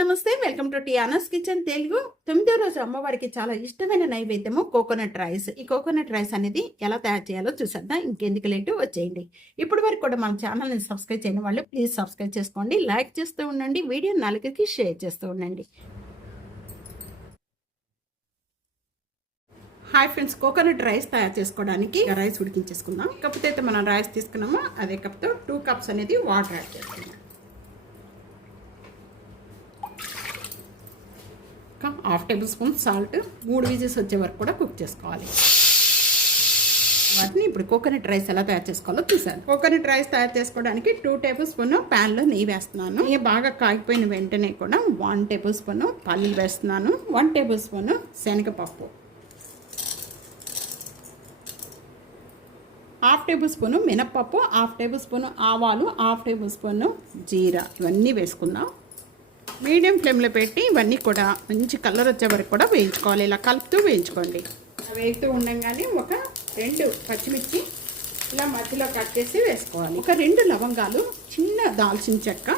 నమస్తే welcome to టియానస్ kitchen Telugu. తొమ్మిదో రోజు అమ్మవారికి చాలా ఇష్టమైన నైవేద్యము కోకోనట్ రైస్. ఈ కోకోనట్ రైస్ అనేది ఎలా తయారు చేయాలో చూసేద్దాం. ఇంకెందుకు లేటు వచ్చేయండి. ఇప్పటి వరకు కూడా మన ఛానల్ని సబ్స్క్రైబ్ చేయని వాళ్ళు ప్లీజ్ సబ్స్క్రైబ్ చేసుకోండి లైక్ చేస్తూ ఉండండి వీడియో నలుగురికి షేర్ చేస్తూ ఉండండి. హాయ్ ఫ్రెండ్స్ కోకోనట్ రైస్ తయారు చేసుకోవడానికి రైస్ ఉడికించేసుకుందాం. కాకపోతే అయితే మనం రైస్ తీసుకున్నామో అదే కప్తో టూ కప్స్ అనేది వాటర్ యాడ్ చేసుకుందాం. ఒక హాఫ్ టేబుల్ స్పూన్ సాల్ట్ మూడు విజిల్స్ వచ్చే వరకు కూడా కుక్ చేసుకోవాలి. వాటిని ఇప్పుడు కోకోనట్ రైస్ ఎలా తయారు చేసుకోవాలో చూసాను కోకోనట్ రైస్ తయారు చేసుకోవడానికి టూ టేబుల్ స్పూన్ ప్యాన్లో నెయ్యి వేస్తున్నాను. నెయ్యి బాగా కాగిపోయిన వెంటనే కూడా వన్ టేబుల్ స్పూన్ పల్లీలు వేస్తున్నాను. వన్ టేబుల్ స్పూన్ శనగపప్పు. హాఫ్ టేబుల్ స్పూన్ మినప్పప్పు హాఫ్ టేబుల్ స్పూన్ ఆవాలు హాఫ్ టేబుల్ స్పూన్ జీరా ఇవన్నీ వేసుకుందాం. మీడియం ఫ్లేమ్లో పెట్టి ఇవన్నీ కూడా మంచి కలర్ వచ్చే వరకు కూడా వేయించుకోవాలి. ఇలా కలుపుతూ వేయించుకోండి. వేగుతూ ఉండగానే ఒక రెండు పచ్చిమిర్చి ఇలా మధ్యలో కట్ చేసి వేసుకోవాలి. ఒక రెండు లవంగాలు చిన్న దాల్చిన చెక్క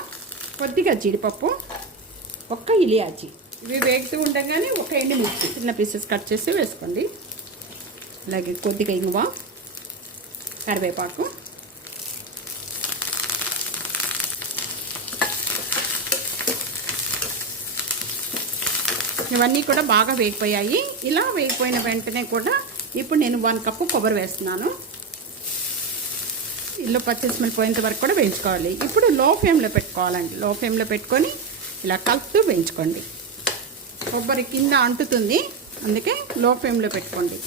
కొద్దిగా జీడిపప్పు ఒక్క ఇలియాచి. ఇవి వేగుతూ ఉండగానే ఒక ఎండుమిర్చి చిన్న పీసెస్ కట్ చేసి వేసుకోండి. అలాగే కొద్దిగా ఇంగువ కరివేపాకు. ఇవన్నీ కూడా బాగా వేగిపోయాయి. ఇలా వేగిపోయిన వెంటనే కూడా ఇప్పుడు నేను వన్ కప్పు కొబ్బరి వేస్తున్నాను. ఇల్లు పచ్చిస్మెల్ పోయేంత వరకు కూడా వేయించుకోవాలి. ఇప్పుడు లో ఫ్లేమ్లో పెట్టుకోవాలండి. లో ఫ్లేమ్లో పెట్టుకొని ఇలా కలుపుతూ వేయించుకోండి. కొబ్బరి కింద అంటుతుంది. అందుకే లో ఫ్లేమ్లో పెట్టుకోండి.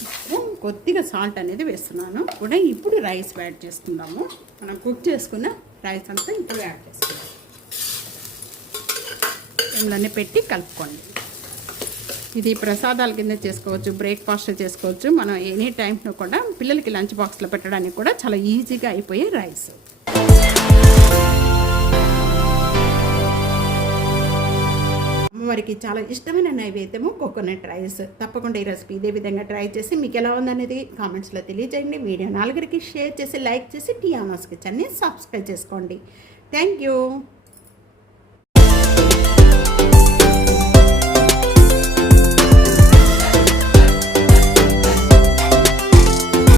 కొద్దిగా సాల్ట్ అనేది వేస్తున్నాను. కూడా ఇప్పుడు రైస్ యాడ్ చేసుకుందాము. మనం కుక్ చేసుకున్న రైస్ అంతా ఇప్పుడు యాడ్ చేసుకుందాం. ఫ్లేమ్లోనే పెట్టి కలుపుకోండి. ఇది ప్రసాదాల కింద చేసుకోవచ్చు బ్రేక్ఫాస్ట్ చేసుకోవచ్చు. మనం ఎనీ టైంలో కూడా పిల్లలకి లంచ్ బాక్స్లో పెట్టడానికి కూడా చాలా ఈజీగా అయిపోయే రైస్ అమ్మవారికి చాలా ఇష్టమైన నైవేద్యము కోకోనట్ రైస్ తప్పకుండా ఈ రెసిపీ ఇదే విధంగా ట్రై చేసి మీకు ఎలా ఉందనేది కామెంట్స్లో తెలియజేయండి. వీడియో నాలుగురికి షేర్ చేసి లైక్ చేసి టీ ఆనర్స్ కిచెన్ని సబ్స్క్రైబ్ చేసుకోండి. Thank you